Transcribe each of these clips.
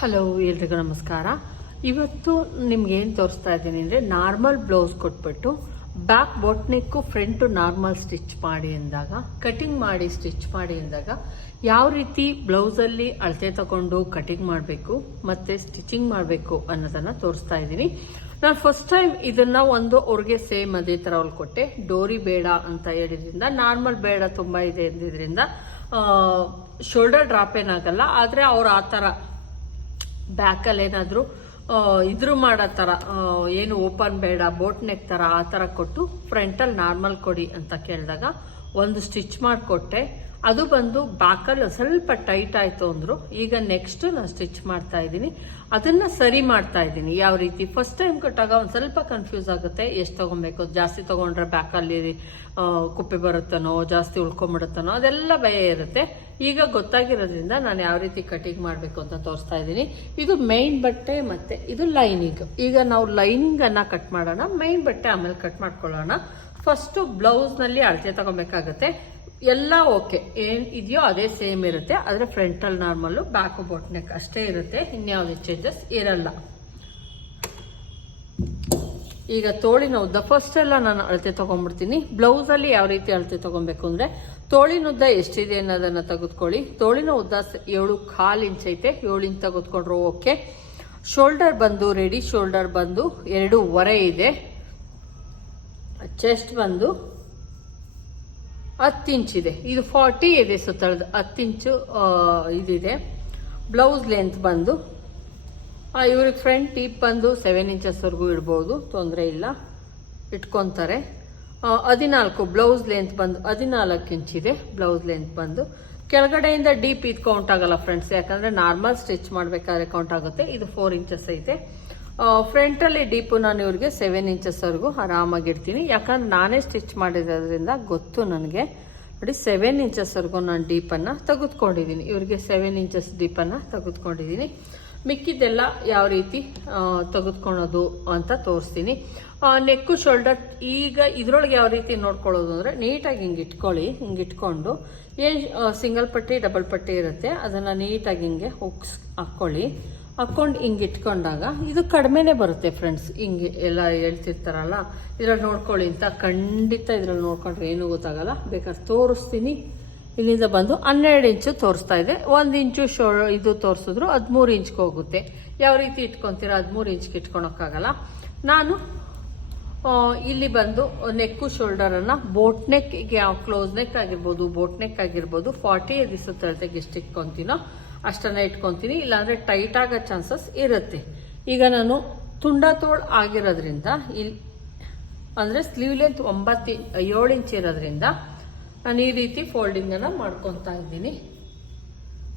Hello, ಎಲ್ರಿಗೂ ನಮಸ್ಕಾರ. ಇವತ್ತು ನಿಮ್ಗೆ ಏನು ತೋರಿಸ್ತಾ ಇದ್ದೀನಿ ಅಂದರೆ ನಾರ್ಮಲ್ ಬ್ಲೌಸ್ ಕೊಟ್ಬಿಟ್ಟು ಬ್ಯಾಕ್ ಬೊಟ್ನಿಕ್ಕು ಫ್ರಂಟು ನಾರ್ಮಲ್ ಸ್ಟಿಚ್ ಮಾಡಿ ಅಂದಾಗ, ಕಟಿಂಗ್ ಮಾಡಿ ಸ್ಟಿಚ್ ಮಾಡಿ ಅಂದಾಗ ಯಾವ ರೀತಿ ಬ್ಲೌಸಲ್ಲಿ ಅಳತೆ ತಗೊಂಡು ಕಟಿಂಗ್ ಮಾಡಬೇಕು ಮತ್ತು ಸ್ಟಿಚಿಂಗ್ ಮಾಡಬೇಕು ಅನ್ನೋದನ್ನು ತೋರಿಸ್ತಾ ಇದ್ದೀನಿ. ನಾನು ಫಸ್ಟ್ ಟೈಮ್ ಇದನ್ನ ಒಂದು ಅವ್ರಿಗೆ ಸೇಮ್ ಅದೇ ಥರ ಹೊಲ್ಕೊಟ್ಟೆ ಡೋರಿ ಬೇಡ ಅಂತ ಹೇಳಿದ್ರಿಂದ, ನಾರ್ಮಲ್ ಬೇಡ ತುಂಬ ಇದೆ ಅಂದಿದ್ರಿಂದ ಶೋಲ್ಡರ್ ಡ್ರಾಪ್ ಏನಾಗಲ್ಲ ಆದರೆ ಅವ್ರು ಆ ಥರ ಬ್ಯಾಕಲ್ಲಿ ಏನಾದರೂ ಇದ್ರು ಮಾಡೋ ಥರ ಏನು ಓಪನ್ ಬೇಡ, ಬೋಟ್ ನೆಕ್ ಥರ ಆ ಥರ ಕೊಟ್ಟು ಫ್ರಂಟಲ್ಲಿ ನಾರ್ಮಲ್ ಕೊಡಿ ಅಂತ ಕೇಳಿದಾಗ, ಒಂದು ಸ್ಟಿಚ್ ಮಾಡಿಕೊಟ್ಟೆ. ಅದು ಬಂದು ಬಾಕಲ್ ಸ್ವಲ್ಪ ಟೈಟ್ ಆಯಿತು ಅಂದರು. ಈಗ ನೆಕ್ಸ್ಟ್ ನಾನು ಸ್ಟಿಚ್ ಮಾಡ್ತಾ ಇದ್ದೀನಿ. ಅದನ್ನು ಸರಿ ಮಾಡ್ತಾ ಇದ್ದೀನಿ. ಯಾವ ರೀತಿ? ಫಸ್ಟ್ ಟೈಮ್ ಕಟ್ಟಾಗ ಒಂದು ಸ್ವಲ್ಪ ಕನ್ಫ್ಯೂಸ್ ಆಗುತ್ತೆ. ಎಷ್ಟು ತೊಗೊಬೇಕು? ಜಾಸ್ತಿ ತೊಗೊಂಡ್ರೆ ಬ್ಯಾಕಲ್ಲಿ ಕುಪ್ಪೆ ಬರುತ್ತನೋ, ಜಾಸ್ತಿ ಉಳ್ಕೊಂಬಿಡುತ್ತನೋ, ಅದೆಲ್ಲ ಭಯ ಇರುತ್ತೆ. ಈಗ ಗೊತ್ತಾಗಿರೋದ್ರಿಂದ ನಾನು ಯಾವ ರೀತಿ ಕಟಿಂಗ್ ಮಾಡಬೇಕು ಅಂತ ತೋರಿಸ್ತಾ ಇದ್ದೀನಿ. ಇದು ಮೈನ್ ಬಟ್ಟೆ ಮತ್ತು ಇದು ಲೈನಿಂಗ್ ಈಗ ನಾವು ಲೈನಿಂಗನ್ನು ಕಟ್ ಮಾಡೋಣ. ಮೈನ್ ಬಟ್ಟೆ ಆಮೇಲೆ ಕಟ್ ಮಾಡ್ಕೊಳ್ಳೋಣ. ಫಸ್ಟು ಬ್ಲೌಸ್ನಲ್ಲಿ ಅಳತೆ ತಗೊಬೇಕಾಗತ್ತೆ. ಎಲ್ಲ ಓಕೆ. ಏನು ಇದೆಯೋ ಅದೇ ಸೇಮ್ ಇರುತ್ತೆ. ಆದರೆ ಫ್ರಂಟಲ್ಲಿ ನಾರ್ಮಲ್ಲು ಬ್ಯಾಕು ನೆಕ್ ಅಷ್ಟೇ ಇರುತ್ತೆ. ಇನ್ಯಾವುದೇ ಚೇಂಜಸ್ ಇರಲ್ಲ. ಈಗ ತೋಳಿನ ಉದ್ದ ಫಸ್ಟ್ ಎಲ್ಲ ನಾನು ಅಳತೆ ತಗೊಂಡ್ಬಿಡ್ತೀನಿ. ಬ್ಲೌಸಲ್ಲಿ ಯಾವ ರೀತಿ ಅಳತೆ ತಗೊಬೇಕು ಅಂದರೆ, ತೋಳಿನ ಉದ್ದ ಎಷ್ಟಿದೆ ಅನ್ನೋದನ್ನು ತೆಗೆದುಕೊಳ್ಳಿ. ತೋಳಿನ ಉದ್ದ ಏಳು ಕಾಲು ಇಂಚ್ ಐತೆ. ಏಳು ಇಂಚ್ ತೆಗೆದುಕೊಂಡ್ರು ಓಕೆ. ಶೋಲ್ಡರ್ ಬಂದು ರೆಡಿ ಶೋಲ್ಡರ್ ಬಂದು ಎರಡೂವರೆ ಇದೆ. ಚೆಸ್ಟ್ ಬಂದು ಹತ್ತು ಇದೆ ಇದು ಫಾರ್ಟಿ ಇದೆ ಸುತ್ತಳದು ಹತ್ತು ಇಂಚು ಇದಿದೆ. ಬ್ಲೌಸ್ ಲೆಂತ್ ಬಂದು ಇವ್ರಿಗೆ ಫ್ರಂಟ್ ಟೀಪ್ ಬಂದು ಸೆವೆನ್ ಇಂಚಸ್ವರೆಗೂ ಇಡ್ಬೋದು. ತೊಂದರೆ ಇಲ್ಲ. ಇಟ್ಕೊತಾರೆ. ಹದಿನಾಲ್ಕು ಬ್ಲೌಸ್ ಲೆಂತ್ ಬಂದು, ಹದಿನಾಲ್ಕು ಇಂಚ್ ಇದೆ ಬ್ಲೌಸ್ ಲೆಂತ್ ಬಂದು. ಕೆಳಗಡೆಯಿಂದ ಡೀಪ್ ಇದು ಕೌಂಟ್ ಆಗಲ್ಲ ಫ್ರೆಂಡ್ಸ್ ಯಾಕಂದ್ರೆ ನಾರ್ಮಲ್ ಸ್ಟಿಚ್ ಮಾಡಬೇಕಾದ್ರೆ ಕೌಂಟ್ ಆಗುತ್ತೆ. ಇದು ಫೋರ್ ಇಂಚಸ್ ಐತೆ. ಫ್ರಂಟಲ್ಲಿ ಡೀಪು ನಾನು ಇವ್ರಿಗೆ ಸೆವೆನ್ ಇಂಚಸ್ವರೆಗೂ ಆರಾಮಾಗಿ ಇಡ್ತೀನಿ ಯಾಕಂದ್ರೆ ನಾನೇ ಸ್ಟಿಚ್ ಮಾಡಿರೋದ್ರಿಂದ ಗೊತ್ತು ನನಗೆ. ನೋಡಿ ಸೆವೆನ್ ಇಂಚಸ್ವರೆಗೂ ನಾನು ಡೀಪನ್ನು ತೆಗೆದುಕೊಂಡಿದ್ದೀನಿ. ಇವ್ರಿಗೆ ಸೆವೆನ್ ಇಂಚಸ್ ಡೀಪನ್ನು ತೆಗೆದುಕೊಂಡಿದ್ದೀನಿ. ಮಿಕ್ಕಿದ್ದೆಲ್ಲ ಯಾವ ರೀತಿ ತೆಗೆದುಕೊಳ್ಳೋದು ಅಂತ ತೋರಿಸ್ತೀನಿ. ನೆಕ್ಕು ಶೋಲ್ಡರ್ ಈಗ ಇದ್ರೊಳಗೆ ಯಾವ ರೀತಿ ನೋಡ್ಕೊಳ್ಳೋದು ಅಂದರೆ ನೀಟಾಗಿ ಹಿಂಗೆ ಇಟ್ಕೊಳ್ಳಿ, ಹಿಂಗೆ ಇಟ್ಕೊಂಡು ಏನು ಸಿಂಗಲ್ ಪಟ್ಟಿ ಡಬಲ್ ಪಟ್ಟಿ ಇರುತ್ತೆ. ಅದನ್ನು ನೀಟಾಗಿ ಹಿಂಗೆ ಹುಕ್ಸ್ ಹಾಕ್ಕೊಳ್ಳಿ. ಹಾಕ್ಕೊಂಡು ಹಿಂಗೆ ಇಟ್ಕೊಂಡಾಗ ಇದು ಕಡಿಮೆನೇ ಬರುತ್ತೆ ಫ್ರೆಂಡ್ಸ್ ಹಿಂಗೆ ಎಲ್ಲ ಹೇಳ್ತಿರ್ತಾರಲ್ಲ, ಇದ್ರಲ್ಲಿ ನೋಡ್ಕೊಳ್ಳಿ ಅಂತ ಖಂಡಿತ ಇದ್ರಲ್ಲಿ ನೋಡ್ಕೊಂಡ್ರೆ ಏನೂ ಗೊತ್ತಾಗಲ್ಲ. ಬೇಕಾದ್ರೆ ತೋರಿಸ್ತೀನಿ. ಇಲ್ಲಿಂದ ಬಂದು ಹನ್ನೆರಡು ಇಂಚು ತೋರಿಸ್ತಾ ಇದೆ. ಒಂದು ಇಂಚು ಶೋ ಇದು ತೋರಿಸಿದ್ರು ಹದಿಮೂರು ಇಂಚ್ಗೆ ಹೋಗುತ್ತೆ. ಯಾವ ರೀತಿ ಇಟ್ಕೊತೀರ ಹದಿಮೂರು ಇಂಚ್ಗೆ ಇಟ್ಕೊಳಕ್ಕಾಗಲ್ಲ. ನಾನು ಇಲ್ಲಿ ಬಂದು ನೆಕ್ಕು ಶೋಲ್ಡರನ್ನು ಬೋಟ್ ನೆಕ್ ಈಗ ಯಾವ ಕ್ಲೋಸ್ ನೆಕ್ ಆಗಿರ್ಬೋದು ಬೋಟ್ ನೆಕ್ ಆಗಿರ್ಬೋದು ಫಾರ್ಟಿ ದಿವಸ ತಳತೆಗೆ ಎಷ್ಟು ಇಟ್ಕೊತೀನೋ ಅಷ್ಟನ್ನ ಇಟ್ಕೊತೀನಿ, ಇಲ್ಲಾಂದರೆ ಟೈಟ್ ಆಗೋ ಚಾನ್ಸಸ್ ಇರುತ್ತೆ. ಈಗ ನಾನು ತುಂಡ ತೋಳ್ ಆಗಿರೋದ್ರಿಂದ ಇಲ್ಲಿ ಅಂದರೆ ಸ್ಲೀವ್ ಲೆಂತ್ ಒಂಬತ್ತು, ಏಳು ಇಂಚ್ ಇರೋದ್ರಿಂದ ನಾನು ಈ ರೀತಿ ಫೋಲ್ಡಿಂಗನ್ನು ಮಾಡ್ಕೊತಾ ಇದ್ದೀನಿ.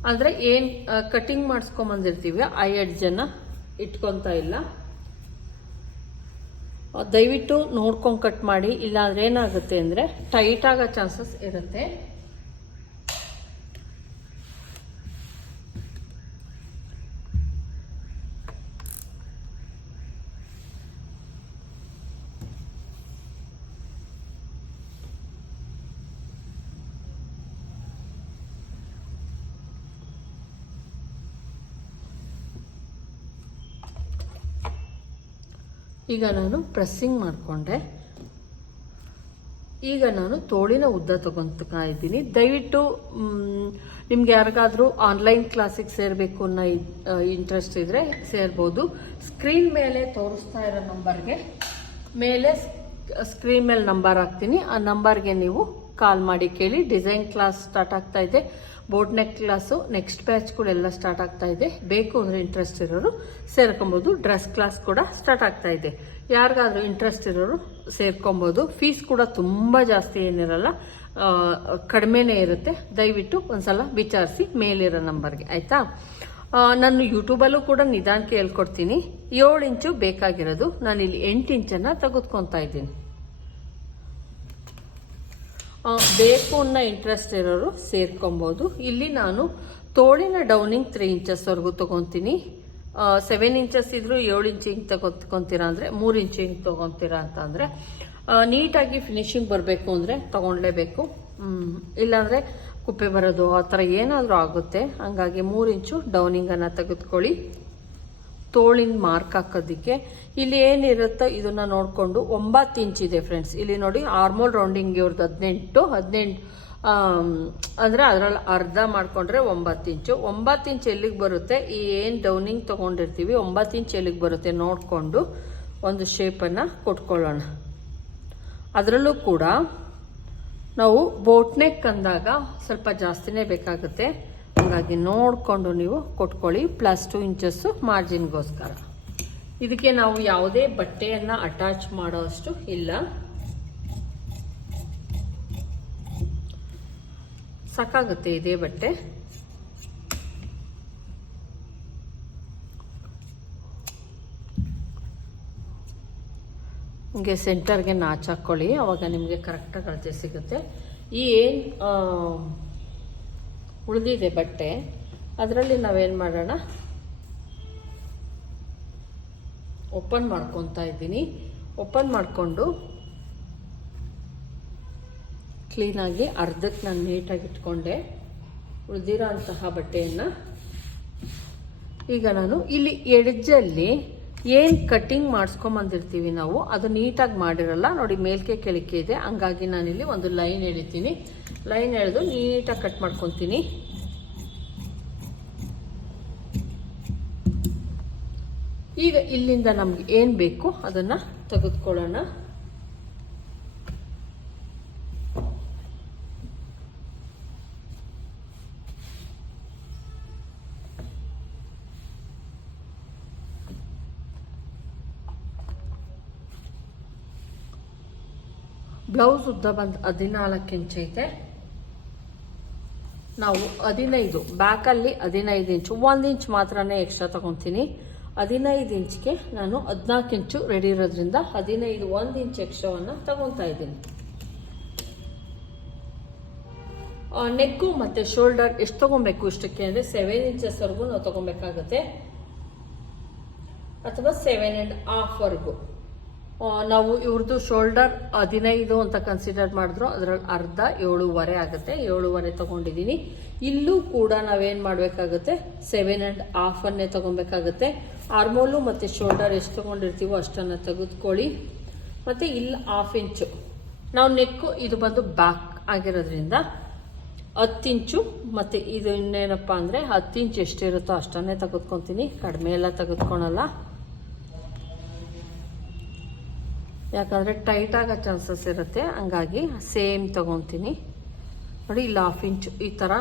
ಅಂದರೆ ಏನು ಕಟಿಂಗ್ ಮಾಡಿಸ್ಕೊಂಬಂದಿರ್ತೀವಿ ಆ ಎಡ್ಜನ್ನು ಇಟ್ಕೊತಾ ಇಲ್ಲ. ದಯವಿಟ್ಟು ನೋಡ್ಕೊಂಡು ಕಟ್ ಮಾಡಿ, ಇಲ್ಲಾಂದ್ರೆ ಏನಾಗುತ್ತೆ ಅಂದರೆ ಟೈಟ್ ಆಗೋ ಚಾನ್ಸಸ್ ಇರುತ್ತೆ. ಈಗ ನಾನು ಪ್ರೆಸ್ಸಿಂಗ್ ಮಾಡಿಕೊಂಡೆ. ಈಗ ನಾನು ತೋಳಿನ ಉದ್ದ ತಗೊಂತಾ ಇದ್ದೀನಿ. ದಯವಿಟ್ಟು ನಿಮ್ಗೆ ಯಾರಿಗಾದರೂ ಆನ್ಲೈನ್ ಕ್ಲಾಸಿಗೆ ಸೇರಬೇಕು ಅನ್ನೋ ಇಂಟ್ರೆಸ್ಟ್ ಇದ್ರೆ ಸೇರ್ಬೋದು. ಸ್ಕ್ರೀನ್ ಮೇಲೆ ತೋರಿಸ್ತಾ ಇರೋ ನಂಬರ್ಗೆ ಮೇಲೆ ಸ್ಕ್ರೀನ್ ಮೇಲೆ ನಂಬರ್ ಹಾಕ್ತೀನಿ. ಆ ನಂಬರ್ಗೆ ನೀವು ಕಾಲ್ ಮಾಡಿ ಕೇಳಿ. ಡಿಸೈನ್ ಕ್ಲಾಸ್ ಸ್ಟಾರ್ಟ್ ಆಗ್ತಾ ಇದೆ. ಬೋರ್ಡ್ ನೆಕ್ ಕ್ಲಾಸು ನೆಕ್ಸ್ಟ್ ಬ್ಯಾಚ್ಗಳೆಲ್ಲ ಸ್ಟಾರ್ಟ್ ಆಗ್ತಾ ಇದೆ. ಬೇಕು ಅಂದರೆ ಇಂಟ್ರೆಸ್ಟ್ ಇರೋರು ಸೇರ್ಕೊಬೋದು. ಡ್ರೆಸ್ ಕ್ಲಾಸ್ ಕೂಡ ಸ್ಟಾರ್ಟ್ ಆಗ್ತಾ ಇದೆ. ಯಾರಿಗಾದ್ರೂ ಇಂಟ್ರೆಸ್ಟ್ ಇರೋರು ಸೇರ್ಕೊಬೋದು. ಫೀಸ್ ಕೂಡ ತುಂಬ ಜಾಸ್ತಿ ಏನಿರಲ್ಲ ಕಡಿಮೆನೇ ಇರುತ್ತೆ. ದಯವಿಟ್ಟು ಒಂದ್ಸಲ ವಿಚಾರಿಸಿ ಮೇಲಿರೋ ನಂಬರ್ಗೆ, ಆಯಿತಾ? ನಾನು ಯೂಟ್ಯೂಬಲ್ಲೂ ಕೂಡ ನಿಧಾನಕ್ಕೆ ಹೇಳ್ಕೊಡ್ತೀನಿ. ಏಳು ಇಂಚು ಬೇಕಾಗಿರೋದು. ನಾನು ಇಲ್ಲಿ ಎಂಟು ಇಂಚನ್ನು ತೆಗೆದುಕೊತಾ ಇದ್ದೀನಿ. ಬೇಕು ಅನ್ನೋ ಇಂಟ್ರೆಸ್ಟ್ ಇರೋರು ಸೇರ್ಕೊಬೋದು. ಇಲ್ಲಿ ನಾನು ತೋಳಿನ ಡೌನಿಂಗ್ ತ್ರೀ ಇಂಚಸ್ವರೆಗೂ ತೊಗೊತೀನಿ. ಸೆವೆನ್ ಇಂಚಸ್ ಇದ್ರು ಏಳು ಇಂಚ್ ಹಿಂಗೆ ತಗೊತ್ಕೊಂತೀರಾ ಅಂದರೆ, ಮೂರು ಇಂಚ್ ಹಿಂಗೆ ತೊಗೊತೀರಾ ಅಂತ ಅಂದರೆ ನೀಟಾಗಿ ಫಿನಿಶಿಂಗ್ ಬರಬೇಕು ಅಂದರೆ ತೊಗೊಳ್ಲೇಬೇಕು ಇಲ್ಲಾಂದರೆ ಕುಪ್ಪೆ ಬರೋದು ಆ ಥರ ಏನಾದರೂ ಆಗುತ್ತೆ. ಹಂಗಾಗಿ ಮೂರು ಇಂಚು ಡೌನಿಂಗನ್ನು ತೆಗೆದುಕೊಳ್ಳಿ. ತೋಳಿನ ಮಾರ್ಕ್ ಹಾಕೋದಕ್ಕೆ. ಇಲ್ಲಿ ಏನಿರುತ್ತೋ ಇದನ್ನ ನೋಡಿಕೊಂಡು ಒಂಬತ್ತು ಇಂಚ್ ಇದೆ ಫ್ರೆಂಡ್ಸ್. ಇಲ್ಲಿ ನೋಡಿ ಆರ್ಮೋಲ್ ರೌಂಡಿಂಗ್ ಇವ್ರದ್ದು ಹದಿನೆಂಟು ಹದಿನೆಂಟು ಅಂದರೆ ಅದರಲ್ಲಿ ಅರ್ಧ ಮಾಡಿಕೊಂಡ್ರೆ ಒಂಬತ್ತು ಇಂಚು. ಒಂಬತ್ತು ಇಂಚ್ ಎಲ್ಲಿಗೆ ಬರುತ್ತೆ? ಈ ಏನು ಡೌನಿಂಗ್ ತೊಗೊಂಡಿರ್ತೀವಿ, ಒಂಬತ್ತು ಇಂಚ್ ಎಲ್ಲಿಗೆ ಬರುತ್ತೆ ನೋಡಿಕೊಂಡು ಒಂದು ಶೇಪನ್ನು ಕೊಟ್ಕೊಳ್ಳೋಣ. ಅದರಲ್ಲೂ ಕೂಡ ನಾವು ಬೋಟ್ನೆಕ್ ಅಂದಾಗ ಸ್ವಲ್ಪ ಜಾಸ್ತಿನೇ ಬೇಕಾಗುತ್ತೆ. ಹಾಗಾಗಿ ನೋಡಿಕೊಂಡು ನೀವು ಕೊಟ್ಕೊಳ್ಳಿ ಪ್ಲಸ್ ಟು ಇಂಚಸ್ಸು ಮಾರ್ಜಿನ್ಗೋಸ್ಕರ ಇದಕ್ಕೆ ನಾವು ಯಾವುದೇ ಬಟ್ಟೆಯನ್ನು ಅಟ್ಯಾಚ್ ಮಾಡೋಷ್ಟು ಇಲ್ಲ. ಸಾಕಾಗುತ್ತೆ ಇದೇ ಬಟ್ಟೆ. ಹಿಂಗೆ ಸೆಂಟರ್ಗೆ ನಾಚ್ ಹಾಕ್ಕೊಳ್ಳಿ ಅವಾಗ ನಿಮಗೆ ಕರೆಕ್ಟಾಗಿ ಅಳತೆ ಸಿಗುತ್ತೆ. ಈ ಏನು ಉಳಿದಿದೆ ಬಟ್ಟೆ. ಅದರಲ್ಲಿ ನಾವೇನು ಮಾಡೋಣ? ಓಪನ್ ಮಾಡ್ಕೊತಾ ಇದ್ದೀನಿ. ಓಪನ್ ಮಾಡಿಕೊಂಡು ಕ್ಲೀನಾಗಿ ಅರ್ಧಕ್ಕೆ ನಾನು ನೀಟಾಗಿ ಇಟ್ಕೊಂಡೆ. ಉಳಿದಿರೋ ಅಂತಹ ಬಟ್ಟೆಯನ್ನು ಈಗ ನಾನು ಇಲ್ಲಿ ಎಡ್ಜಲ್ಲಿ ಏನು ಕಟ್ಟಿಂಗ್ ಮಾಡಿಸ್ಕೊಂಬಂದಿರ್ತೀವಿ ನಾವು, ಅದು ನೀಟಾಗಿ ಮಾಡಿರಲ್ಲ, ನೋಡಿ ಮೇಲ್ಕೆ ಕೆಳಕ್ಕೆ ಇದೆ. ಹಂಗಾಗಿ ನಾನಿಲ್ಲಿ ಒಂದು ಲೈನ್ ಎಳಿತೀನಿ. ಲೈನ್ ಎಳೆದು ನೀಟಾಗಿ ಕಟ್ ಮಾಡ್ಕೊತೀನಿ. ಈಗ ಇಲ್ಲಿಂದ ನಮ್ಗೆ ಏನು ಬೇಕು ಅದನ್ನು ತೆಗೆದುಕೊಳ್ಳೋಣ. ಬ್ಲೌಸ್ ಉದ್ದ ಬಂದು ಹದಿನಾಲ್ಕು ಇಂಚ್ ಐತೆ. ನಾವು ಹದಿನೈದು, ಬ್ಯಾಕಲ್ಲಿ ಹದಿನೈದು ಇಂಚು, ಒಂದು ಇಂಚ್ ಮಾತ್ರನೇ ಎಕ್ಸ್ಟ್ರಾ ತಗೊತೀನಿ. ಹದಿನೈದು ಇಂಚ್ಗೆ ನಾನು ಹದಿನಾಲ್ಕು ಇಂಚು ರೆಡಿ ಇರೋದ್ರಿಂದ ಹದಿನೈದು, ಒಂದು ಇಂಚ್ ಎಕ್ಸ್ಟ್ರಾವನ್ನು ತಗೊತಾ ಇದ್ದೀನಿ. ನೆಕ್ಕು ಮತ್ತು ಶೋಲ್ಡರ್ ಎಷ್ಟು ತೊಗೊಬೇಕು ಇಷ್ಟಕ್ಕೆ ಅಂದರೆ ಸೆವೆನ್ ಇಂಚಸ್ವರೆಗೂ ನಾವು ತೊಗೊಬೇಕಾಗುತ್ತೆ. ಅಥವಾ ಸೆವೆನ್ ಆ್ಯಂಡ್ ಹಾಫ್ವರೆಗೂ ನಾವು ಇವ್ರದ್ದು ಶೋಲ್ಡರ್ ಹದಿನೈದು ಅಂತ ಕನ್ಸಿಡರ್ ಮಾಡಿದ್ರು. ಅದ್ರಲ್ಲಿ ಅರ್ಧ ಏಳುವರೆ ಆಗುತ್ತೆ. ಏಳುವರೆ ತಗೊಂಡಿದ್ದೀನಿ ಇಲ್ಲೂ ಕೂಡ ನಾವೇನು ಮಾಡಬೇಕಾಗುತ್ತೆ? Seven and ಹಾಫನ್ನೇ ತೊಗೊಬೇಕಾಗುತ್ತೆ. ಆರ್ಮೋಲು ಮತ್ತು ಶೋಲ್ಡರ್ ಎಷ್ಟು ತೊಗೊಂಡಿರ್ತೀವೋ ಅಷ್ಟನ್ನು ತೆಗೆದುಕೊಳ್ಳಿ. ಮತ್ತು ಇಲ್ಲಿ ಹಾಫ್ ಇಂಚು ನಾವು ನೆಕ್ಕು ಇದು ಬಂದು ಬ್ಯಾಕ್ ಆಗಿರೋದ್ರಿಂದ ಹತ್ತು ಇಂಚು ಮತ್ತು ಇದು ಇನ್ನೇನಪ್ಪ ಅಂದರೆ ಹತ್ತು ಇಂಚ್ ಎಷ್ಟಿರುತ್ತೋ ಅಷ್ಟನ್ನೇ ತೆಗೆದುಕೊತೀನಿ. ಕಡಿಮೆ ಎಲ್ಲ ತೆಗೆದುಕೊಳಲ್ಲ. ಯಾಕಂದರೆ ಟೈಟ್ ಆಗೋ ಚಾನ್ಸಸ್ ಇರುತ್ತೆ. ಹಂಗಾಗಿ ಸೇಮ್ ತೊಗೊತೀನಿ. ನೋಡಿ, ಇಲ್ಲಿ ಹಾಫ್ ಇಂಚು ಈ ಥರ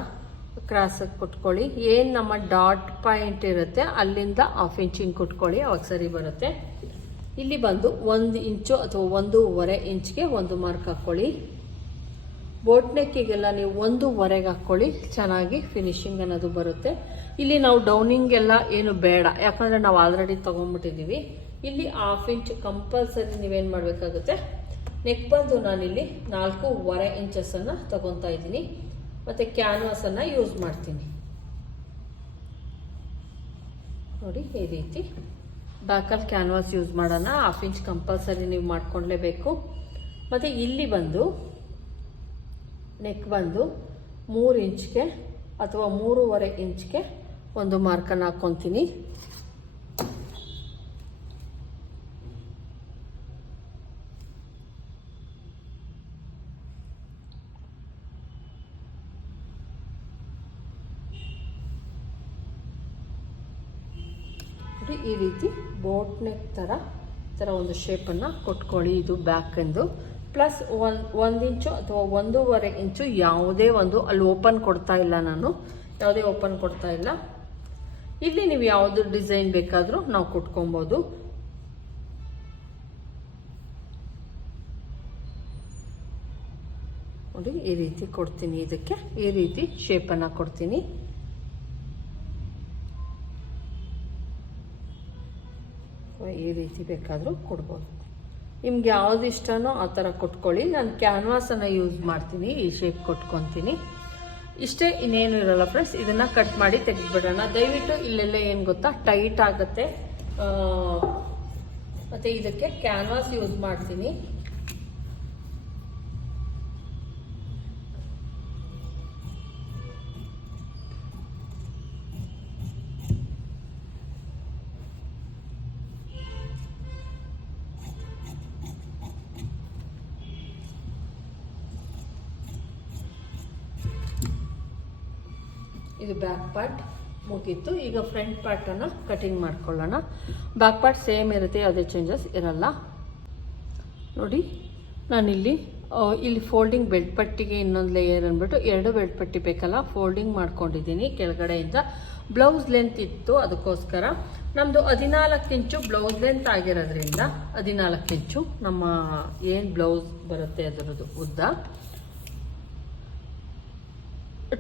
ಕ್ರಾಸಾಗಿ ಕುಟ್ಕೊಳ್ಳಿ. ಏನು ನಮ್ಮ ಡಾಟ್ ಪಾಯಿಂಟ್ ಇರುತ್ತೆ, ಅಲ್ಲಿಂದ ಹಾಫ್ ಇಂಚ್ ಹಿಂಗೆ ಕೊಟ್ಕೊಳ್ಳಿ. ಅವಾಗ ಸರಿ ಬರುತ್ತೆ. ಇಲ್ಲಿ ಬಂದು ಒಂದು ಇಂಚು ಅಥವಾ ಒಂದೂವರೆ ಇಂಚ್ಗೆ ಒಂದು ಮಾರ್ಕ್ ಹಾಕ್ಕೊಳ್ಳಿ ಬೋಟ್ ನೆಕ್ಕಿಗೆಲ್ಲ ನೀವು ಒಂದೂವರೆಗೆ ಹಾಕ್ಕೊಳ್ಳಿ ಚೆನ್ನಾಗಿ ಫಿನಿಶಿಂಗ್ ಅನ್ನೋದು ಬರುತ್ತೆ. ಇಲ್ಲಿ ನಾವು ಡೌನಿಂಗ್ ಎಲ್ಲ ಏನು ಬೇಡ. ಯಾಕಂದರೆ ನಾವು ಆಲ್ರೆಡಿ ತೊಗೊಂಡ್ಬಿಟ್ಟಿದ್ದೀವಿ. ಇಲ್ಲಿ ಹಾಫ್ ಇಂಚ್ ಕಂಪಲ್ಸರಿ ನೀವೇನು ಮಾಡಬೇಕಾಗುತ್ತೆ? ನೆಕ್ ಬಂದು ನಾನಿಲ್ಲಿ ನಾಲ್ಕೂವರೆ ಇಂಚಸ್ಸನ್ನು ತಗೊತಾ ಇದ್ದೀನಿ. ಮತ್ತು ಕ್ಯಾನ್ವಾಸನ್ನು ಯೂಸ್ ಮಾಡ್ತೀನಿ. ನೋಡಿ, ಈ ರೀತಿ. ಬ್ಯಾಕಲ್ಲಿ ಕ್ಯಾನ್ವಾಸ್ ಯೂಸ್ ಮಾಡೋಣ. ಹಾಫ್ ಇಂಚ್ ಕಂಪಲ್ಸರಿ ನೀವು ಮಾಡ್ಕೊಳ್ಲೇಬೇಕು ಮತ್ತು ಇಲ್ಲಿ ಬಂದು ನೆಕ್ ಬಂದು ಮೂರು ಇಂಚ್ಗೆ ಅಥವಾ ಮೂರುವರೆ ಇಂಚ್ಗೆ ಒಂದು ಮಾರ್ಕನ್ನು ಹಾಕ್ಕೊತೀನಿ ನೋಡಿ ಈ ರೀತಿ ಬೋಟ್ ನೆಕ್ ಥರ ಥರ ಒಂದು ಶೇಪನ್ನು ಕೊಟ್ಕೊಳ್ಳಿ. ಇದು ಬ್ಯಾಕೆಂದು ಪ್ಲಸ್ ಒನ್ ಒಂದು ಇಂಚು ಅಥವಾ ಒಂದೂವರೆ ಇಂಚು ಯಾವುದೇ ಒಂದು ಅಲ್ಲಿ ಓಪನ್ ಕೊಡ್ತಾ ಇಲ್ಲ ನಾನು. ಯಾವುದೇ ಓಪನ್ ಕೊಡ್ತಾ ಇಲ್ಲ. ಇಲ್ಲಿ ನೀವು ಯಾವುದು ಡಿಸೈನ್ ಬೇಕಾದರೂ ನಾವು ಕೊಟ್ಕೊಬೋದು. ನೋಡಿ, ಈ ರೀತಿ ಕೊಡ್ತೀನಿ ಇದಕ್ಕೆ. ಈ ರೀತಿ ಶೇಪನ್ನು ಕೊಡ್ತೀನಿ. ಈ ರೀತಿ ಬೇಕಾದರೂ ಕೊಡ್ಬೋದು. ನಿಮ್ಗೆ ಯಾವ್ದು ಇಷ್ಟನೋ ಆ ಥರ ಕೊಟ್ಕೊಳ್ಳಿ. ನಾನು ಕ್ಯಾನ್ವಾಸನ್ನು ಯೂಸ್ ಮಾಡ್ತೀನಿ, ಈ ಶೇಪ್ ಕೊಟ್ಕೊತೀನಿ. ಇಷ್ಟೇ ಇನ್ನೇನು ಇರೋಲ್ಲ ಫ್ರೆಂಡ್ಸ್ ಇದನ್ನು ಕಟ್ ಮಾಡಿ ತೆಗೆದುಬಿಡೋಣ. ದಯವಿಟ್ಟು ಇಲ್ಲೆಲ್ಲ ಏನು ಗೊತ್ತಾ? ಟೈಟ್ ಆಗುತ್ತೆ. ಮತ್ತು ಇದಕ್ಕೆ ಕ್ಯಾನ್ವಾಸ್ ಯೂಸ್ ಮಾಡ್ತೀನಿ. ಬ್ಯಾಕ್ ಪಾರ್ಟ್ ಮುಗೀತು. ಈಗ ಫ್ರಂಟ್ ಪಾರ್ಟನ್ನು ಕಟಿಂಗ್ ಮಾಡ್ಕೊಳ್ಳೋಣ. ಬ್ಯಾಕ್ ಪಾರ್ಟ್ ಸೇಮ್ ಇರುತ್ತೆ ಯಾವುದೇ ಚೇಂಜಸ್ ಇರಲ್ಲ. ನೋಡಿ, ನಾನಿಲ್ಲಿ ಇಲ್ಲಿ ಫೋಲ್ಡಿಂಗ್ ಬೆಡ್ ಪಟ್ಟಿಗೆ ಇನ್ನೊಂದು ಲೇಯರ್ ಅಂದ್ಬಿಟ್ಟು ಎರಡು ಬೆಡ್ ಪಟ್ಟಿ ಬೇಕಲ್ಲ ಫೋಲ್ಡಿಂಗ್ ಮಾಡ್ಕೊಂಡಿದ್ದೀನಿ ಕೆಳಗಡೆಯಿಂದ. ಬ್ಲೌಸ್ ಲೆಂತ್ ಇತ್ತು ಅದಕ್ಕೋಸ್ಕರ. ನಮ್ಮದು ಹದಿನಾಲ್ಕು ಇಂಚು ಬ್ಲೌಸ್ ಲೆಂತ್ ಆಗಿರೋದ್ರಿಂದ, ಹದಿನಾಲ್ಕು ಇಂಚು ನಮ್ಮ ಏನು ಬ್ಲೌಸ್ ಬರುತ್ತೆ ಅದರದ್ದು ಉದ್ದ.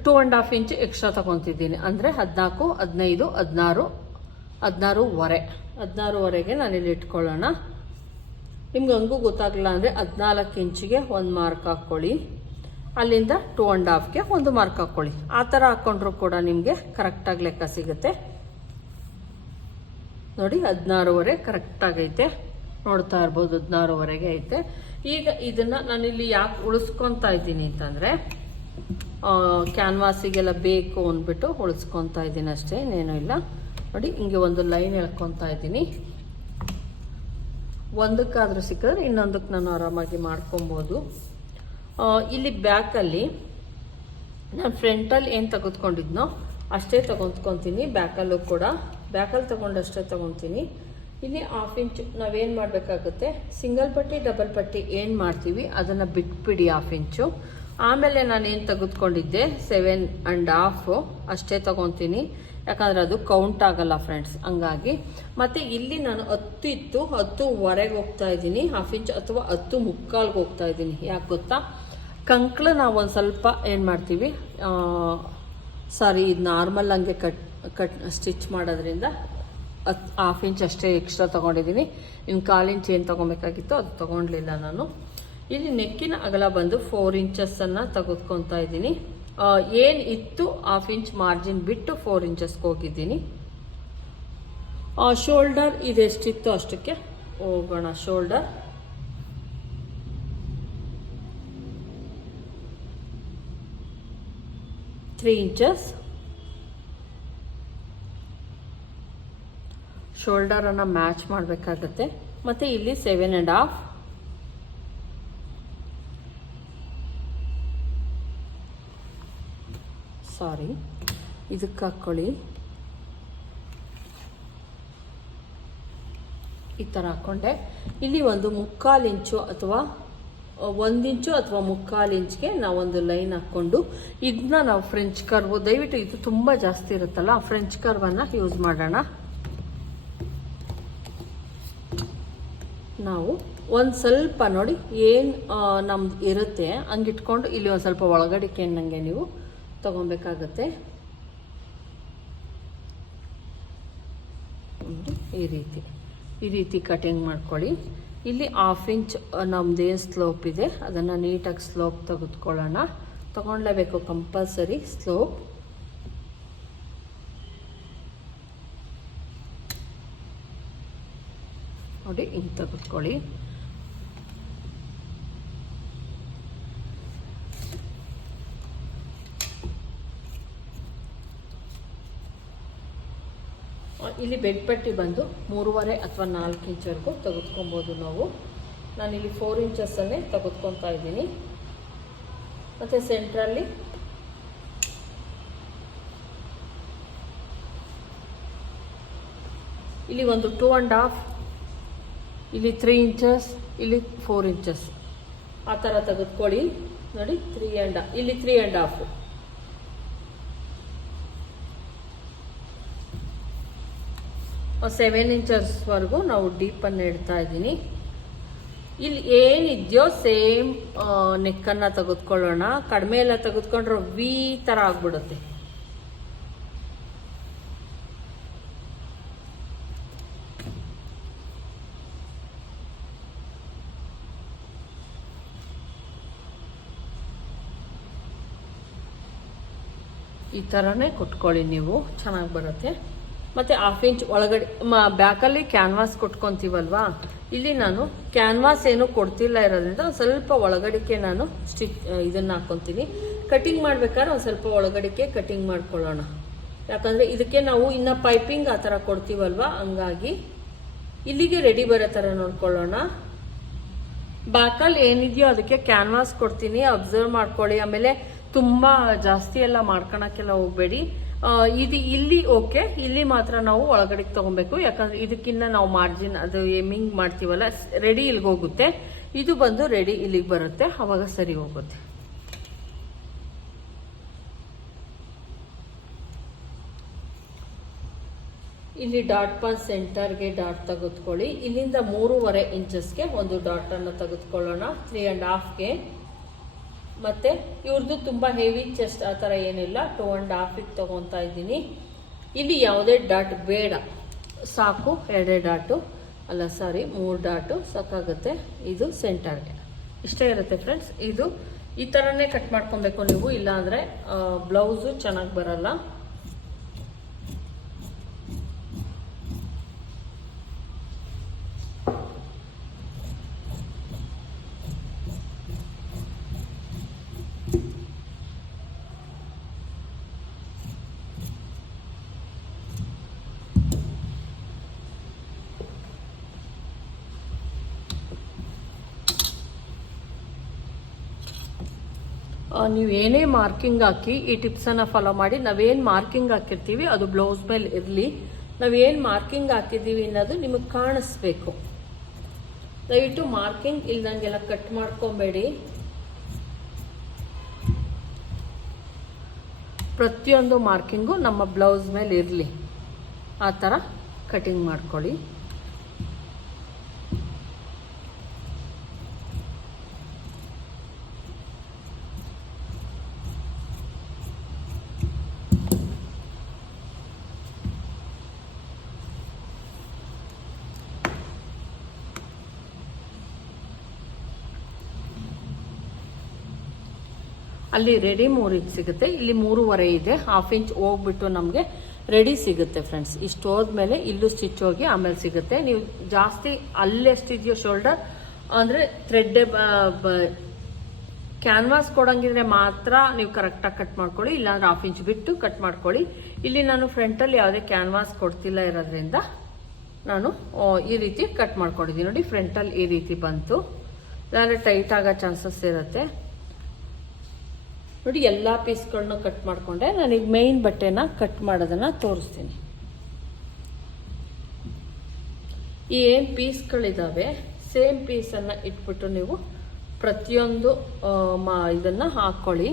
Two and half inch extra ತಗೊತಿದ್ದೀನಿ. ಅಂದರೆ ಹದಿನಾಲ್ಕು, ಹದಿನೈದು, ಹದಿನಾರು, ಹದಿನಾರೂವರೆ. ಹದಿನಾರೂವರೆಗೆ ನಾನಿಲ್ಲಿ ಇಟ್ಕೊಳ್ಳೋಣ. ನಿಮ್ಗೆ ಹಂಗೂ ಗೊತ್ತಾಗಲಿಲ್ಲ ಅಂದರೆ ಹದಿನಾಲ್ಕು ಇಂಚಿಗೆ ಒಂದು ಮಾರ್ಕ್ ಹಾಕ್ಕೊಳ್ಳಿ. ಅಲ್ಲಿಂದ ಟೂ ಆ್ಯಂಡ್ ಹಾಫ್ಗೆ ಒಂದು ಮಾರ್ಕ್ ಹಾಕ್ಕೊಳ್ಳಿ. ಆ ಥರ ಹಾಕ್ಕೊಂಡ್ರೂ ಕೂಡ ನಿಮಗೆ ಕರೆಕ್ಟಾಗಿ ಲೆಕ್ಕ ಸಿಗುತ್ತೆ. ನೋಡಿ, ಹದಿನಾರೂವರೆ ಕರೆಕ್ಟಾಗೈತೆ ನೋಡ್ತಾ ಇರ್ಬೋದು, ಹದಿನಾರೂವರೆಗೆ ಐತೆ. ಈಗ ಇದನ್ನು ನಾನಿಲ್ಲಿ ಯಾಕೆ ಉಳಿಸ್ಕೊತಾ ಇದ್ದೀನಿ ಅಂತಂದರೆ ಕ್ಯಾನ್ವಾಸಿಗೆಲ್ಲ ಬೇಕು ಅಂದ್ಬಿಟ್ಟು ಉಳಿಸ್ಕೊತಾ ಇದ್ದೀನಿ ಅಷ್ಟೇ, ಇನ್ನೇನು ಇಲ್ಲ. ನೋಡಿ, ಹಿಂಗೆ ಒಂದು ಲೈನ್ ಎಳ್ಕೊತಾ ಇದ್ದೀನಿ. ಒಂದಕ್ಕಾದ್ರೂ ಸಿಕ್ಕಿದ್ರೆ ಇನ್ನೊಂದಕ್ಕೆ ನಾನು ಆರಾಮಾಗಿ ಮಾಡ್ಕೊಬೋದು. ಇಲ್ಲಿ ಬ್ಯಾಕಲ್ಲಿ ನಾನು ಫ್ರಂಟಲ್ಲಿ ಏನು ತೆಗೆದುಕೊಂಡಿದ್ನೋ ಅಷ್ಟೇ ತೊಗೊಂಡ್ಕೊತೀನಿ ಬ್ಯಾಕಲ್ಲೂ ಕೂಡ. ಬ್ಯಾಕಲ್ಲಿ ತಗೊಂಡಷ್ಟೇ ತೊಗೊತೀನಿ. ಇಲ್ಲಿ ಹಾಫ್ ಇಂಚು ನಾವೇನು ಮಾಡಬೇಕಾಗುತ್ತೆ ಸಿಂಗಲ್ ಪಟ್ಟಿ ಡಬಲ್ ಪಟ್ಟಿ ಏನು ಮಾಡ್ತೀವಿ, ಅದನ್ನು ಬಿಟ್ಬಿಡಿ ಹಾಫ್ ಇಂಚು ಆಮೇಲೆ ನಾನು ಏನು ತೆಗೆದುಕೊಂಡಿದ್ದೆ? ಸೆವೆನ್ ಆ್ಯಂಡ್ ಹಾಫು ಅಷ್ಟೇ ತೊಗೊತೀನಿ. ಯಾಕಂದರೆ ಅದು ಕೌಂಟ್ ಆಗಲ್ಲ ಫ್ರೆಂಡ್ಸ್ ಹಂಗಾಗಿ. ಮತ್ತು ಇಲ್ಲಿ ನಾನು ಹತ್ತು ಇತ್ತು, ಹತ್ತುವರೆಗೆ ಹೋಗ್ತಾ ಇದ್ದೀನಿ. ಹಾಫ್ ಇಂಚ್ ಅಥವಾ ಹತ್ತು ಮುಕ್ಕಾಲ್ಗೆ ಹೋಗ್ತಾ ಇದ್ದೀನಿ. ಯಾಕೆ ಗೊತ್ತಾ? ಕಂಕ್ಳು ನಾವು ಒಂದು ಸ್ವಲ್ಪ ಏನು ಮಾಡ್ತೀವಿ? ಸಾರಿ ಇದು ನಾರ್ಮಲ್ ಹಂಗೆ ಕಟ್ ಕಟ್ ಸ್ಟಿಚ್ ಮಾಡೋದ್ರಿಂದ ಹತ್ತು ಹಾಫ್ ಇಂಚ್ ಅಷ್ಟೇ ಎಕ್ಸ್ಟ್ರಾ ತೊಗೊಂಡಿದ್ದೀನಿ. ಇನ್ನು ಕಾಲು ಇಂಚ್ ಏನು ತೊಗೊಬೇಕಾಗಿತ್ತು ಅದು ತೊಗೊಂಡ್ಲಿಲ್ಲ ನಾನು. ಇಲ್ಲಿ ನೆಕ್ಕಿನ ಅಗಲ ಬಂದು ಫೋರ್ ಇಂಚಸ್ಸನ್ನು ತೆಗೆದುಕೊತಾ ಇದ್ದೀನಿ. ಏನ್ ಇತ್ತು ಹಾಫ್ ಇಂಚ್ ಮಾರ್ಜಿನ್ ಬಿಟ್ಟು ಫೋರ್ ಇಂಚಸ್ಗೆ ಹೋಗಿದ್ದೀನಿ. ಶೋಲ್ಡರ್ ಇದೆಷ್ಟಿತ್ತು ಅಷ್ಟಕ್ಕೆ ಹೋಗೋಣ ಶೋಲ್ಡರ್ ತ್ರೀ ಇಂಚಸ್ ಶೋಲ್ಡರನ್ನು ಮ್ಯಾಚ್ ಮಾಡಬೇಕಾಗತ್ತೆ. ಮತ್ತು ಇಲ್ಲಿ ಸೆವೆನ್ ಆ್ಯಂಡ್ ಹಾಫ್ ಸಾರಿ. ಇದಕ್ಕೆ ಹಾಕ್ಕೊಳ್ಳಿ ಈ ಥರ ಹಾಕ್ಕೊಂಡೆ ಇಲ್ಲಿ ಒಂದು ಮುಕ್ಕಾಲು ಇಂಚು ಅಥವಾ ಒಂದು ಇಂಚು ಅಥವಾ ಮುಕ್ಕಾಲು ಇಂಚ್ಗೆ ನಾವೊಂದು ಲೈನ್ ಹಾಕ್ಕೊಂಡು ಇದನ್ನ ನಾವು ಫ್ರೆಂಚ್ ಕರ್ವ್, ದಯವಿಟ್ಟು ಇದು ತುಂಬ ಜಾಸ್ತಿ ಇರುತ್ತಲ್ಲ ಫ್ರೆಂಚ್ ಕರ್ವನ್ನು ಯೂಸ್ ಮಾಡೋಣ. ನಾವು ಒಂದು ಸ್ವಲ್ಪ ನೋಡಿ ಏನು ನಮ್ದು ಇರುತ್ತೆ. ಹಂಗಿಟ್ಕೊಂಡು ಇಲ್ಲಿ ಒಂದು ಸ್ವಲ್ಪ ಒಳಗಡೆ ಕೆಣ್ಣಂಗೆ ನೀವು ತಗೊಬೇಕಾಗತ್ತೆ. ಈ ರೀತಿ. ಈ ರೀತಿ ಕಟಿಂಗ್ ಮಾಡ್ಕೊಳ್ಳಿ. ಇಲ್ಲಿ ಹಾಫ್ ಇಂಚ್ ನಮ್ದೇನು ಸ್ಲೋಪ್ ಇದೆ, ಅದನ್ನು ನೀಟಾಗಿ ಸ್ಲೋಪ್ ತೆಗೆದುಕೊಳ್ಳೋಣ. ತಗೊಳ್ಲೇಬೇಕು ಕಂಪಲ್ಸರಿ ಸ್ಲೋಪ್ ನೋಡಿ, ಹಿಂಗೆ ತೆಗೆದುಕೊಳ್ಳಿ. ಇಲ್ಲಿ ಬೆಡ್ ಪಟ್ಟಿ ಬಂದು ಮೂರುವರೆ ಅಥವಾ ನಾಲ್ಕು ಇಂಚವರೆಗೂ ತೆಗೆದುಕೊಬೋದು ನಾವು. ನಾನಿಲ್ಲಿ ಫೋರ್ ಇಂಚಸ್ಸನ್ನೇ ತೆಗೆದುಕೊತಾ ಇದ್ದೀನಿ. ಮತ್ತು ಸೆಂಟ್ರಲ್ಲಿ ಇಲ್ಲಿ ಒಂದು ಟೂ ಆ್ಯಂಡ್ ಹಾಫ್ ಇಲ್ಲಿ ತ್ರೀ ಇಂಚಸ್ ಇಲ್ಲಿ ಫೋರ್ ಇಂಚಸ್ ಆ ಥರ ತೆಗೆದುಕೊಳ್ಳಿ. ನೋಡಿ ತ್ರೀ ಆ್ಯಂಡ್ ಇಲ್ಲಿ ತ್ರೀ ಆ್ಯಂಡ್ ಹಾಫು ಸೆವೆನ್ ಇಂಚಸ್ವರೆಗೂ ನಾವು ಡೀಪನ್ನು ಇಡ್ತಾ ಇದ್ದೀನಿ. ಇಲ್ಲಿ ಏನಿದೆಯೋ ಸೇಮ್ ನೆಕ್ಕನ್ನು ತೆಗೆದುಕೊಳ್ಳೋಣ. ಕಡಿಮೆ ಎಲ್ಲ ತೆಗೆದುಕೊಂಡ್ರೆ ವಿ ಥರ ಆಗ್ಬಿಡುತ್ತೆ. ಈ ಥರನೇ ಕೊಟ್ಕೊಳ್ಳಿ ನೀವು. ಚೆನ್ನಾಗಿ ಬರುತ್ತೆ. ಮತ್ತು ಹಾಫ್ ಇಂಚ್ ಒಳಗಡೆ ಬ್ಯಾಕಲ್ಲಿ ಕ್ಯಾನ್ವಾಸ್ ಕೊಟ್ಕೊತೀವಲ್ವಾ? ಇಲ್ಲಿ ನಾನು ಕ್ಯಾನ್ವಾಸ್ ಏನು ಕೊಡ್ತಿಲ್ಲ ಇರೋದ್ರಿಂದ ಒಂದು ಸ್ವಲ್ಪ ಒಳಗಡಿಕೆ ನಾನು ಸ್ಟಿಚ್ ಇದನ್ನ ಹಾಕ್ಕೊತೀನಿ ಕಟಿಂಗ್ ಮಾಡ್ಬೇಕಾದ್ರೆ ಒಂದು ಸ್ವಲ್ಪ ಒಳಗಡಿಕೆ ಕಟಿಂಗ್ ಮಾಡ್ಕೊಳ್ಳೋಣ. ಯಾಕಂದರೆ ಇದಕ್ಕೆ ನಾವು ಇನ್ನು ಪೈಪಿಂಗ್ ಆ ಥರ ಕೊಡ್ತೀವಲ್ವಾ? ಹಂಗಾಗಿ ಇಲ್ಲಿಗೆ ರೆಡಿ ಬರೋ ಥರ ನೋಡ್ಕೊಳ್ಳೋಣ. ಬ್ಯಾಕಲ್ಲಿ ಏನಿದೆಯೋ ಅದಕ್ಕೆ ಕ್ಯಾನ್ವಾಸ್ ಕೊಡ್ತೀನಿ. ಅಬ್ಸರ್ವ್ ಮಾಡ್ಕೊಳ್ಳಿ. ಆಮೇಲೆ ತುಂಬ ಜಾಸ್ತಿ ಎಲ್ಲ ಮಾಡ್ಕೊಳಕ್ಕೆಲ್ಲ ಹೋಗಬೇಡಿ. ಇದು ಇಲ್ಲಿ ಓಕೆ ಇಲ್ಲಿ ಮಾತ್ರ ನಾವು ಒಳಗಡೆಗೆ ತಗೊಬೇಕು. ಯಾಕಂದ್ರೆ ಇದಕ್ಕಿನ್ನ ನಾವು ಮಾರ್ಜಿನ್ ಅದು ಎಮ್ಮಿಂಗ್ ಮಾಡ್ತೀವಲ್ಲ ರೆಡಿ ಇಲ್ಲಿಗೆ ಹೋಗುತ್ತೆ. ಇದು ಬಂದು ರೆಡಿ ಇಲ್ಲಿಗೆ ಬರುತ್ತೆ, ಅವಾಗ ಸರಿ ಹೋಗುತ್ತೆ. ಇಲ್ಲಿ ಡಾಟ್ ಪಾನ್ ಸೆಂಟರ್ಗೆ ಡಾಟ್ ತೆಗೆದುಕೊಳ್ಳಿ. ಇಲ್ಲಿಂದ ಮೂರುವರೆ ಇಂಚಸ್ಗೆ ಒಂದು ಡಾಟನ್ನು ತೆಗೆದುಕೊಳ್ಳೋಣ. ತ್ರೀ ಆ್ಯಂಡ್ ಹಾಫ್ಗೆ ಮತ್ತೆ ಇವ್ರದ್ದು ತುಂಬಾ ಹೆವಿ ಚೆಸ್ಟ್ ಆ ಥರ ಏನಿಲ್ಲ ಟೂ ಆ್ಯಂಡ್ ಹಾಫಿಗೆ ತೊಗೊತಾ ಇದ್ದೀನಿ. ಇಲ್ಲಿ ಯಾವುದೇ ಡಾಟ್ ಬೇಡ. ಸಾಕು, ಎರಡೇ ಡಾಟು ಅಲ್ಲ ಸಾರಿ ಮೂರು ಡಾಟು ಸಾಕಾಗುತ್ತೆ. ಇದು ಸೆಂಟರ್ಗೆ ಇಷ್ಟೇ ಇರುತ್ತೆ ಫ್ರೆಂಡ್ಸ್ ಇದು ಈ ಥರನೇ ಕಟ್ ಮಾಡ್ಕೊಬೇಕು ನೀವು. ಇಲ್ಲಾಂದರೆ ಬ್ಲೌಸು ಚೆನ್ನಾಗಿ ಬರಲ್ಲ. ನೀವು ಏನೇ ಮಾರ್ಕಿಂಗ್ ಹಾಕಿ ಈ ಟಿಪ್ಸನ್ನು ಫಾಲೋ ಮಾಡಿ, ನಾವೇನು ಮಾರ್ಕಿಂಗ್ ಹಾಕಿರ್ತೀವಿ, ಅದು ಬ್ಲೌಸ್ ಮೇಲೆ ಇರಲಿ. ನಾವೇನು ಮಾರ್ಕಿಂಗ್ ಹಾಕಿದ್ದೀವಿ ಅನ್ನೋದು ನಿಮಗೆ ಕಾಣಿಸ್ಬೇಕು. ದಯವಿಟ್ಟು ಮಾರ್ಕಿಂಗ್ ಇಲ್ದಂಗೆಲ್ಲ ಕಟ್ ಮಾಡ್ಕೊಬೇಡಿ. ಪ್ರತಿಯೊಂದು ಮಾರ್ಕಿಂಗು ನಮ್ಮ ಬ್ಲೌಸ್ ಮೇಲೆ ಇರಲಿ. ಆ ಥರ ಕಟಿಂಗ್ ಮಾಡ್ಕೊಳ್ಳಿ. ಅಲ್ಲಿ ರೆಡಿ ಮೂರು ಇಂಚ್ ಸಿಗುತ್ತೆ. ಇಲ್ಲಿ ಮೂರುವರೆ ಇದೆ. ಹಾಫ್ ಇಂಚ್ ಹೋಗ್ಬಿಟ್ಟು ನಮಗೆ ರೆಡಿ ಸಿಗುತ್ತೆ ಫ್ರೆಂಡ್ಸ್ ಇಷ್ಟು ಹೋದ್ಮೇಲೆ ಇಲ್ಲೂ ಸ್ಟಿಚ್ ಹೋಗಿ ಆಮೇಲೆ ಸಿಗುತ್ತೆ. ನೀವು ಜಾಸ್ತಿ ಅಲ್ಲೆಷ್ಟಿದೆಯೋ ಶೋಲ್ಡರ್ ಅಂದರೆ ಥ್ರೆಡ್ ಕ್ಯಾನ್ವಾಸ್ ಕೊಡಂಗಿದ್ರೆ ಮಾತ್ರ ನೀವು ಕರೆಕ್ಟಾಗಿ ಕಟ್ ಮಾಡ್ಕೊಳ್ಳಿ. ಇಲ್ಲಾಂದ್ರೆ ಹಾಫ್ ಇಂಚ್ ಬಿಟ್ಟು ಕಟ್ ಮಾಡ್ಕೊಳ್ಳಿ. ಇಲ್ಲಿ ನಾನು ಫ್ರಂಟಲ್ಲಿ ಯಾವುದೇ ಕ್ಯಾನ್ವಾಸ್ ಕೊಡ್ತಿಲ್ಲ ಇರೋದ್ರಿಂದ ನಾನು ಈ ರೀತಿ ಕಟ್ ಮಾಡ್ಕೊಂಡಿದ್ದೀನಿ. ನೋಡಿ ಫ್ರಂಟಲ್ಲಿ ಈ ರೀತಿ ಬಂತು. ಇಲ್ಲಾಂದರೆ ಟೈಟ್ ಆಗೋ ಚಾನ್ಸಸ್ ಇರುತ್ತೆ. ನೋಡಿ, ಎಲ್ಲ ಪೀಸ್ಗಳನ್ನೂ ಕಟ್ ಮಾಡಿಕೊಂಡೆ. ನನಗೆ ಮೇಯ್ನ್ ಬಟ್ಟೆನ ಕಟ್ ಮಾಡೋದನ್ನು ತೋರಿಸ್ತೀನಿ. ಈ ಏನು ಪೀಸ್ಗಳಿದ್ದಾವೆ ಸೇಮ್ ಪೀಸನ್ನು ಇಟ್ಬಿಟ್ಟು ನೀವು ಪ್ರತಿಯೊಂದು ಮಾ, ಇದನ್ನು ಹಾಕ್ಕೊಳ್ಳಿ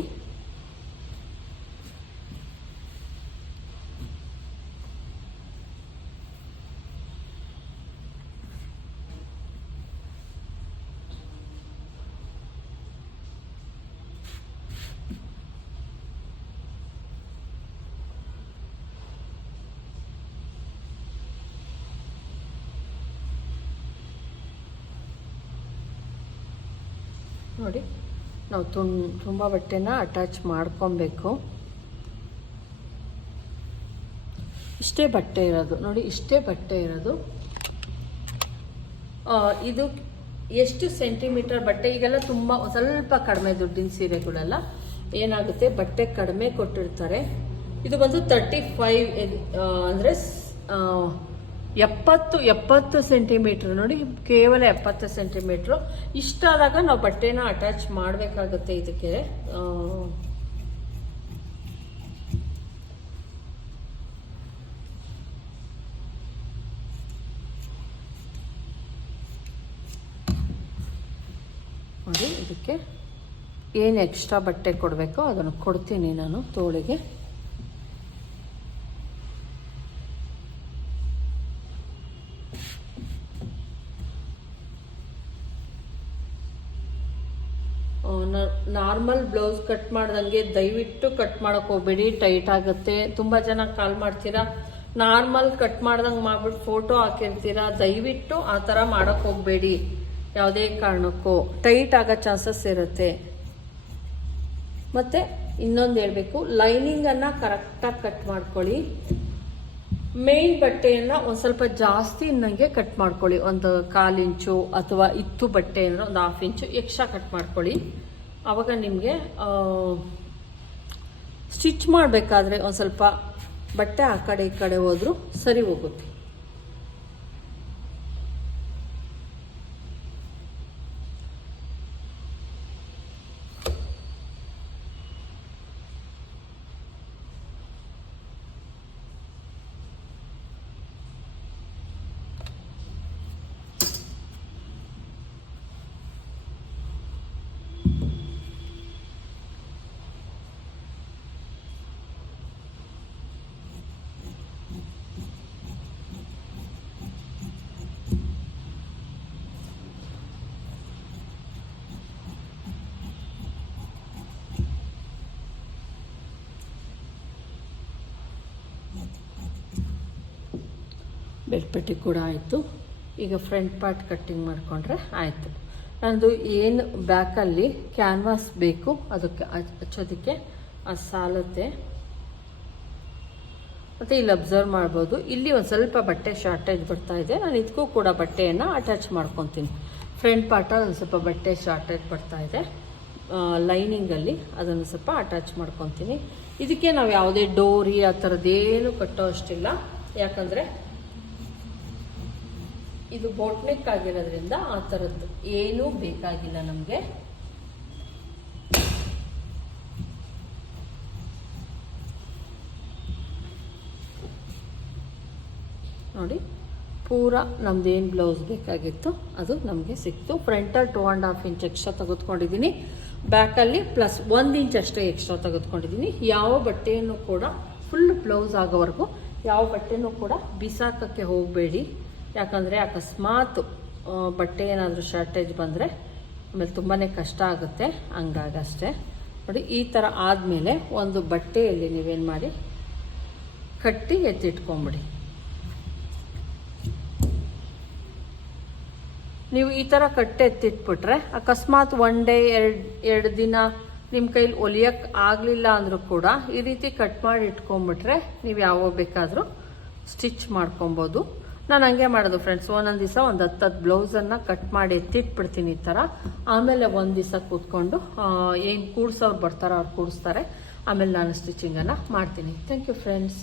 ನೋಡಿ. ನಾವು ತುಂ, ತುಂಬ ಬಟ್ಟೆನ ಅಟ್ಯಾಚ್ ಮಾಡ್ಕೊಬೇಕು. ಇಷ್ಟೇ ಬಟ್ಟೆ ಇರೋದು. ನೋಡಿ, ಇಷ್ಟೇ ಬಟ್ಟೆ ಇರೋದು. ಇದು ಎಷ್ಟು ಸೆಂಟಿಮೀಟರ್ ಬಟ್ಟೆ? ಈಗೆಲ್ಲ ತುಂಬ ಸ್ವಲ್ಪ ಕಡಿಮೆ ದುಡ್ಡಿನ ಸೀರೆಗಳೆಲ್ಲ ಏನಾಗುತ್ತೆ? ಬಟ್ಟೆ ಕಡಿಮೆ ಕೊಟ್ಟಿರ್ತಾರೆ. ಇದು ಬಂದು ತರ್ಟಿ ಫೈವ್ ಅಂದರೆ ಎಪ್ಪತ್ತು ಎಪ್ಪತ್ತು ಸೆಂಟಿಮೀಟ್ರ್ ನೋಡಿ, ಕೇವಲ ಎಪ್ಪತ್ತು ಸೆಂಟಿಮೀಟ್ರು ಇಷ್ಟಾದಾಗ ನಾವು ಬಟ್ಟೆನ ಅಟ್ಯಾಚ್ ಮಾಡಬೇಕಾಗುತ್ತೆ ಇದಕ್ಕೆ. ನೋಡಿ, ಇದಕ್ಕೆ ಏನು ಎಕ್ಸ್ಟ್ರಾ ಬಟ್ಟೆ ಕೊಡಬೇಕೋ ಅದನ್ನು ಕೊಡ್ತೀನಿ ನಾನು ತೋಳಿಗೆ ನಾರ್ಮಲ್ ಬ್ಲೌಸ್ ಕಟ್ ಮಾಡ್ದಂಗೆ ದಯವಿಟ್ಟು ಕಟ್ ಮಾಡಕ್ ಹೋಗ್ಬೇಡಿ ಟೈಟ್ ಆಗುತ್ತೆ. ತುಂಬ ಜನ ಕಾಲ್ ಮಾಡ್ತೀರಾ? ನಾರ್ಮಲ್ ಕಟ್ ಮಾಡ್ದಂಗೆ ಮಾಡ್ಬಿಟ್ಟು ಫೋಟೋ ಹಾಕಿರ್ತೀರಾ? ದಯವಿಟ್ಟು ಆ ಥರ ಮಾಡಕ್ ಹೋಗ್ಬೇಡಿ. ಯಾವುದೇ ಕಾರಣಕ್ಕೂ. ಟೈಟ್ ಆಗೋ ಚಾನ್ಸಸ್ ಇರುತ್ತೆ. ಮತ್ತೆ ಇನ್ನೊಂದು ಹೇಳಬೇಕು. ಲೈನಿಂಗನ್ನು ಕರೆಕ್ಟಾಗಿ ಕಟ್ ಮಾಡ್ಕೊಳ್ಳಿ. ಮೇನ್ ಬಟ್ಟೆಯನ್ನು ಒಂದು ಸ್ವಲ್ಪ ಜಾಸ್ತಿ ನನಗೆ ಕಟ್ ಮಾಡ್ಕೊಳ್ಳಿ. ಒಂದು ಕಾಲು ಇಂಚು ಅಥವಾ ಇತ್ತು ಬಟ್ಟೆ ಅಂದರೆ ಒಂದು ಹಾಫ್ ಇಂಚು ಎಕ್ಸ್ಟ್ರಾ ಕಟ್ ಮಾಡ್ಕೊಳ್ಳಿ. ಆವಾಗ ನಿಮಗೆ ಸ್ಟಿಚ್ ಮಾಡಬೇಕಾದ್ರೆ ಒಂದು ಸ್ವಲ್ಪ ಬಟ್ಟೆ ಆ ಕಡೆ ಈ ಕಡೆ ಹೋದರೂ ಸರಿ ಹೋಗುತ್ತೆ. ಬೆಲ್ಟ್ ಪಟ್ಟಿ ಕೂಡ ಆಯಿತು. ಈಗ ಫ್ರಂಟ್ ಪಾರ್ಟ್ ಕಟ್ಟಿಂಗ್ ಮಾಡಿಕೊಂಡ್ರೆ ಆಯಿತು. ನಂದು ಏನು ಬ್ಯಾಕಲ್ಲಿ ಕ್ಯಾನ್ವಾಸ್ ಬೇಕು, ಅದಕ್ಕೆ ಹಚ್- ಹಚ್ಚೋದಕ್ಕೆ ಆ ಸಾಲುತ್ತೆ. ಮತ್ತು ಇಲ್ಲಿ ಅಬ್ಸರ್ವ್ ಮಾಡ್ಬೋದು. ಇಲ್ಲಿ ಒಂದು ಸ್ವಲ್ಪ ಬಟ್ಟೆ ಶಾರ್ಟೇಜ್ ಬರ್ತಾ ಇದೆ. ನಾನು ಇದಕ್ಕೂ ಕೂಡ ಬಟ್ಟೆಯನ್ನು ಅಟ್ಯಾಚ್ ಮಾಡ್ಕೊತೀನಿ. ಫ್ರಂಟ್ ಪಾರ್ಟಲ್ಲಿ ಒಂದು ಸ್ವಲ್ಪ ಬಟ್ಟೆ ಶಾರ್ಟೇಜ್ ಬರ್ತಾ ಇದೆ. ಲೈನಿಂಗಲ್ಲಿ ಅದನ್ನು ಸ್ವಲ್ಪ ಅಟ್ಯಾಚ್ ಮಾಡ್ಕೊತೀನಿ. ಇದಕ್ಕೆ ನಾವು ಯಾವುದೇ ಡೋರಿ ಆ ಥರದ್ದೇನು ಕಟ್ಟೋ ಅಷ್ಟಿಲ್ಲ. ಯಾಕಂದರೆ ಇದು ಬೋಟ್ನೆಕ್ ಆಗಿರೋದ್ರಿಂದ ಆ ಥರದ್ದು ಏನೂ ಬೇಕಾಗಿಲ್ಲ ನಮಗೆ. ನೋಡಿ, ಪೂರ ನಮ್ದೇನು ಬ್ಲೌಸ್ ಬೇಕಾಗಿತ್ತು, ಅದು ನಮಗೆ ಸಿಕ್ತು. ಫ್ರಂಟಲ್ಲಿ two and half inch extra ತೆಗೆದುಕೊಂಡಿದ್ದೀನಿ. ಬ್ಯಾಕಲ್ಲಿ ಪ್ಲಸ್ ಒಂದು ಇಂಚ್ ಅಷ್ಟೇ ಎಕ್ಸ್ಟ್ರಾ ತೆಗೆದುಕೊಂಡಿದ್ದೀನಿ. ಯಾವ ಬಟ್ಟೆಯನ್ನು ಕೂಡ ಫುಲ್ ಬ್ಲೌಸ್ ಆಗೋವರೆಗೂ, ಯಾವ ಬಟ್ಟೆನೂ ಕೂಡ ಬಿಸಾಕಕ್ಕೆ ಹೋಗಬೇಡಿ. ಯಾಕಂದರೆ ಅಕಸ್ಮಾತ್ ಬಟ್ಟೆ ಏನಾದರೂ ಶಾರ್ಟೇಜ್ ಬಂದರೆ ಆಮೇಲೆ ತುಂಬಾ ಕಷ್ಟ ಆಗುತ್ತೆ. ಹಂಗಾಗಷ್ಟೇ ನೋಡಿ, ಈ ಥರ ಆದಮೇಲೆ ಒಂದು ಬಟ್ಟೆಯಲ್ಲಿ ನೀವೇನು ಮಾಡಿ? ಕಟ್ಟಿ ಎತ್ತಿಟ್ಕೊಂಬಿಡಿ. ನೀವು ಈ ಥರ ಕಟ್ಟೆ ಎತ್ತಿಟ್ಬಿಟ್ರೆ ಅಕಸ್ಮಾತ್ ಒನ್ ಡೇ ಎರಡು ಎರಡು ದಿನ ನಿಮ್ಮ ಕೈಲಿ ಒಲಿಯೋಕ್ಕೆ ಆಗಲಿಲ್ಲ ಅಂದರೂ ಕೂಡ ಈ ರೀತಿ ಕಟ್ ಮಾಡಿ ಇಟ್ಕೊಂಬಿಟ್ರೆ ನೀವು ಯಾವಾಗ ಬೇಕಾದರೂ ಸ್ಟಿಚ್ ಮಾಡ್ಕೊಬೋದು. ನಾನು ಹಂಗೆ ಮಾಡೋದು ಫ್ರೆಂಡ್ಸ್ ಒಂದೊಂದು ದಿವಸ ಒಂದು ಹತ್ತು ಹತ್ತು ಬ್ಲೌಸನ್ನು ಕಟ್ ಮಾಡಿ ಎತ್ತಿಟ್ಬಿಡ್ತೀನಿ ಈ ಥರ ಆಮೇಲೆ ಒಂದು ದಿವಸ ಕೂತ್ಕೊಂಡು ಏನು ಕೂಡ್ಸೋರು ಬರ್ತಾರೋ ಅವ್ರು ಕೂಡಿಸ್ತಾರೆ. ಆಮೇಲೆ ನಾನು ಸ್ಟಿಚಿಂಗನ್ನು ಮಾಡ್ತೀನಿ. Thank you friends